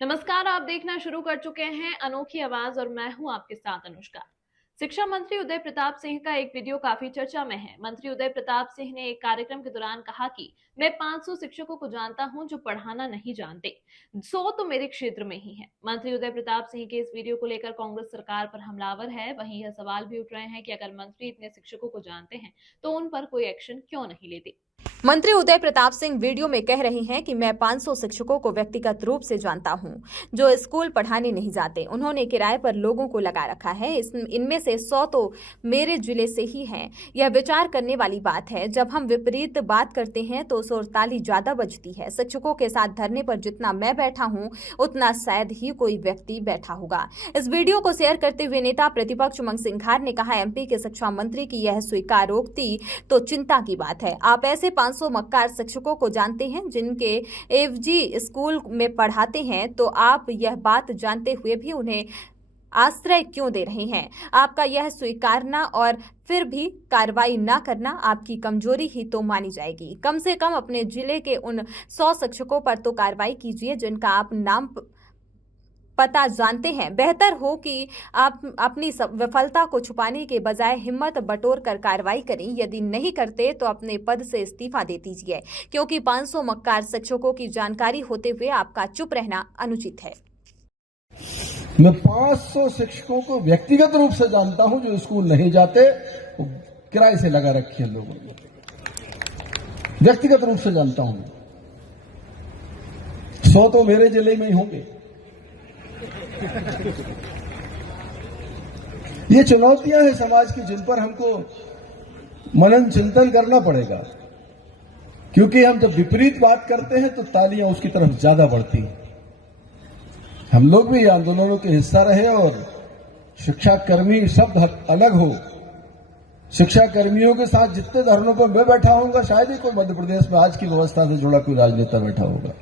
नमस्कार, आप देखना शुरू कर चुके हैं अनोखी आवाज और मैं हूं आपके साथ अनुष्का। शिक्षा मंत्री उदय प्रताप सिंह का एक वीडियो काफी चर्चा में है। मंत्री उदय प्रताप सिंह ने एक कार्यक्रम के दौरान कहा कि मैं 500 शिक्षकों को जानता हूं जो पढ़ाना नहीं जानते, 100 तो मेरे क्षेत्र में ही है। मंत्री उदय प्रताप सिंह के इस वीडियो को लेकर कांग्रेस सरकार पर हमलावर है। वहीं यह सवाल भी उठ रहे हैं कि अगर मंत्री इतने शिक्षकों को जानते हैं तो उन पर कोई एक्शन क्यों नहीं लेते। मंत्री उदय प्रताप सिंह वीडियो में कह रहे हैं कि मैं 500 शिक्षकों को व्यक्तिगत रूप से जानता हूं जो स्कूल पढ़ाने नहीं जाते। उन्होंने किराए पर लोगों को लगा रखा है। इनमें से 100 तो मेरे जिले से ही हैं। यह विचार करने वाली बात है। जब हम विपरीत बात करते हैं तो उस और ताली ज्यादा बजती है। शिक्षकों के साथ धरने पर जितना मैं बैठा हूं उतना शायद ही कोई व्यक्ति बैठा होगा। इस वीडियो को शेयर करते हुए नेता प्रतिपक्ष उमंग सिंघार ने कहा, एमपी के शिक्षा मंत्री की यह स्वीकारोक्ति तो चिंता की बात है। आप ऐसे 500 मक्कार शिक्षकों को जानते हैं जिनके एफजी स्कूल में पढ़ाते हैं, तो आप यह बात जानते हुए भी उन्हें आश्रय क्यों दे रहे हैं? आपका यह स्वीकारना और फिर भी कार्रवाई न करना आपकी कमजोरी ही तो मानी जाएगी। कम से कम अपने जिले के उन 100 शिक्षकों पर तो कार्रवाई कीजिए जिनका आप नाम पता जानते हैं। बेहतर हो कि आप अपनी विफलता को छुपाने के बजाय हिम्मत बटोर कर कार्रवाई करें। यदि नहीं करते तो अपने पद से इस्तीफा दे दीजिए, क्योंकि 500 मक्कार शिक्षकों की जानकारी होते हुए आपका चुप रहना अनुचित है। मैं 500 शिक्षकों को व्यक्तिगत रूप से जानता हूं जो स्कूल नहीं जाते, किराए से लगा रखी है लोगों ने। व्यक्तिगत रूप से जानता हूं। 100 तो मेरे जिले में ही होंगे। ये चुनौतियां हैं समाज की जिन पर हमको मनन चिंतन करना पड़ेगा, क्योंकि हम जब विपरीत बात करते हैं तो तालियां उसकी तरफ ज्यादा बढ़ती हैं। हम लोग भी आंदोलनों के हिस्सा रहे और शिक्षा कर्मी शब्द अलग हो। शिक्षा कर्मियों के साथ जितने धरनों पर मैं बैठा होऊंगा, शायद ही कोई मध्य प्रदेश में आज की व्यवस्था से जुड़ा कोई राजनेता बैठा होगा।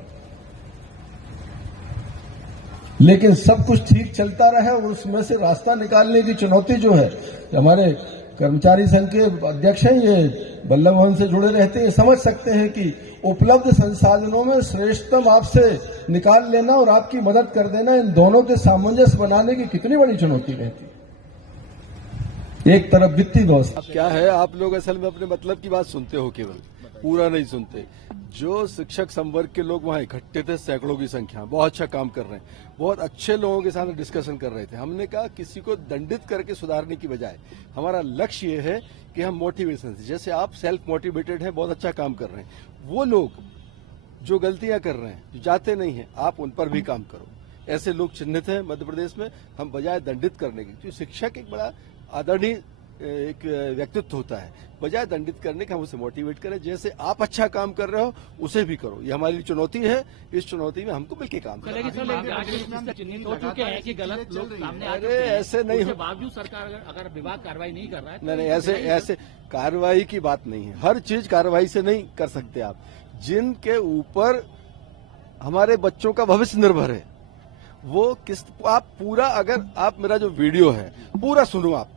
लेकिन सब कुछ ठीक चलता रहे और उसमें से रास्ता निकालने की चुनौती जो है, हमारे कर्मचारी संघ के अध्यक्ष हैं, ये बल्लभ भवन से जुड़े रहते हैं, समझ सकते हैं कि उपलब्ध संसाधनों में श्रेष्ठतम आपसे निकाल लेना और आपकी मदद कर देना, इन दोनों के सामंजस्य बनाने की कितनी बड़ी चुनौती रहती है। एक तरफ वित्तीय व्यवस्था क्या है, आप लोग असल में अपने मतलब की बात सुनते हो, केवल पूरा नहीं सुनते। जो शिक्षक संवर्ग के लोग वहां इकट्ठे थे, सैकड़ों की संख्या, बहुत अच्छा काम कर रहे हैं, बहुत अच्छे लोगों के साथ डिस्कशन कर रहे थे। हमने कहा किसी को दंडित करके सुधारने की बजाय हमारा लक्ष्य ये है कि हम मोटिवेशन से, जैसे आप सेल्फ मोटिवेटेड हैं, बहुत अच्छा काम कर रहे हैं, वो लोग जो गलतियां कर रहे हैं, जो जाते नहीं है, आप उन पर भी काम करो। ऐसे लोग चिन्हित हैं मध्य प्रदेश में। हम बजाय दंडित करने की, जो शिक्षक एक बड़ा आदरणीय एक व्यक्तित्व होता है, बजाय दंडित करने के हम उसे मोटिवेट करें। जैसे आप अच्छा काम कर रहे हो उसे भी करो। ये हमारी चुनौती है। इस चुनौती में हमको मिलकर काम करना है। अरे ऐसे नहीं हो, बावजूद सरकार अगर विभाग कार्रवाई नहीं कर रहा है, नहीं, ऐसे कार्रवाई की बात नहीं है। हर चीज कार्रवाई से नहीं कर सकते आप। जिनके ऊपर हमारे बच्चों का भविष्य निर्भर है, वो किस, आप पूरा, अगर आप मेरा जो वीडियो है पूरा सुनो, आप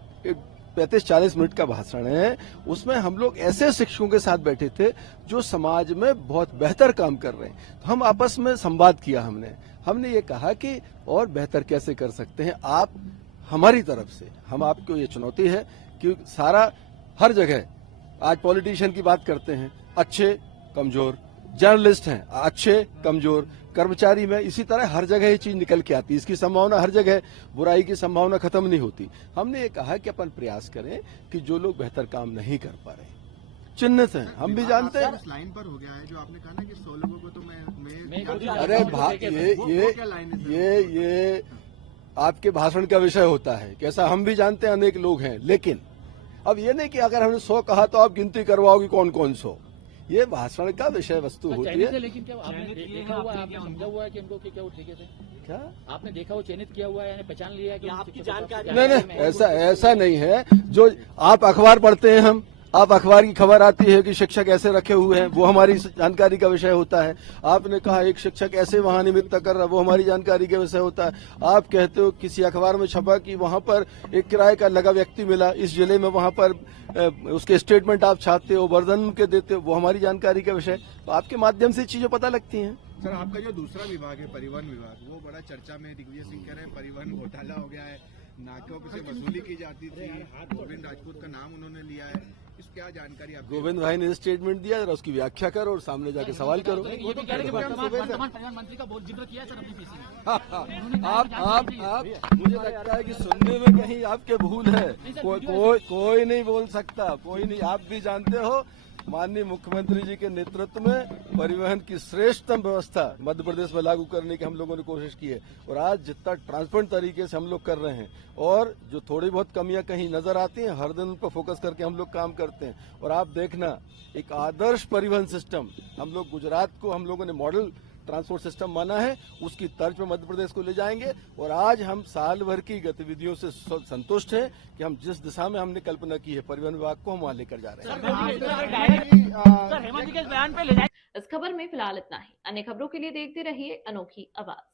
35-40 मिनट का भाषण है, उसमें हम लोग ऐसे शिक्षकों के साथ बैठे थे जो समाज में बहुत बेहतर काम कर रहे हैं। तो हम आपस में संवाद किया। हमने ये कहा कि और बेहतर कैसे कर सकते हैं आप हमारी तरफ से। हम आपको ये चुनौती है कि सारा हर जगह आज पॉलिटिशियन की बात करते हैं, अच्छे कमजोर, जर्नलिस्ट हैं अच्छे कमजोर, कर्मचारी में इसी तरह हर जगह ये चीज निकल के आती है। इसकी संभावना हर जगह, बुराई की संभावना खत्म नहीं होती। हमने ये कहा कि अपन प्रयास करें कि जो लोग बेहतर काम नहीं कर पा रहे, चिन्हित हैं, हम भी जानते हैं। लाइन पर हो गया है जो आपने कहा ना कि 100 लोगों को तो मैं अरे ये आपके भाषण का विषय होता है, कैसा हम भी जानते हैं, अनेक लोग हैं। लेकिन अब ये नहीं कि अगर हमने 100 कहा तो आप गिनती करवाओगे कौन कौन 100। ये भाषण का विषय वस्तु होती है। लेकिन क्या आपने देखा हुआ है, आपने समझा हुआ है कि इनको क्या ठीक है? क्या आपने देखा वो चयनित किया हुआ है, यानी पहचान लिया है कि आपकी जानकारी? नहीं, ऐसा नहीं है। जो आप अखबार पढ़ते हैं, आप अखबार की खबर आती है कि शिक्षक ऐसे रखे हुए हैं, वो हमारी जानकारी का विषय होता है। आपने कहा एक शिक्षक ऐसे वहां निमित्त कर रहा है, वो हमारी जानकारी का विषय होता है। आप कहते हो किसी अखबार में छपा कि वहां पर एक किराए का लगा व्यक्ति मिला इस जिले में, वहां पर उसके स्टेटमेंट आप छापते हो, वर्णन के देते हो, वो हमारी जानकारी का विषय। तो आपके माध्यम से चीजें पता लगती हैं। सर आपका जो दूसरा विभाग है परिवहन विभाग वो बड़ा चर्चा में है। दिग्विजय सिंह कह रहे हैं परिवहन घोटाला हो गया है, नाकों पे से वसूली की जाती थी, गोविंद राजपूत का नाम उन्होंने लिया है, इस क्या जानकारी आप? गोविंद भाई ने स्टेटमेंट दिया, जरा उसकी व्याख्या करो और सामने जाके सवाल करो। ये तो कह रहे हैं कि वर्तमान प्रधानमंत्री का बहुत जिक्र किया सर अपनी पीसी में। आप मुझे लगता है कि सुनने में कहीं आपके भूल है। कोई नहीं बोल सकता, कोई नहीं। आप भी जानते हो माननीय मुख्यमंत्री जी के नेतृत्व में परिवहन की श्रेष्ठतम व्यवस्था मध्य प्रदेश में लागू करने की हम लोगों ने कोशिश की है और आज जितना ट्रांसपेरेंट तरीके से हम लोग कर रहे हैं और जो थोड़ी बहुत कमियां कहीं नजर आती हैं हर दिन उन पर फोकस करके हम लोग काम करते हैं। और आप देखना एक आदर्श परिवहन सिस्टम हम लोग गुजरात को हम लोगों ने मॉडल ट्रांसपोर्ट सिस्टम माना है, उसकी तर्ज पर मध्य प्रदेश को ले जाएंगे और आज हम साल भर की गतिविधियों से संतुष्ट हैं कि हम जिस दिशा में हमने कल्पना की है परिवहन विभाग को हम वहां लेकर जा रहे हैं। इस खबर में फिलहाल इतना ही। अन्य खबरों के लिए देखते रहिए अनोखी आवाज।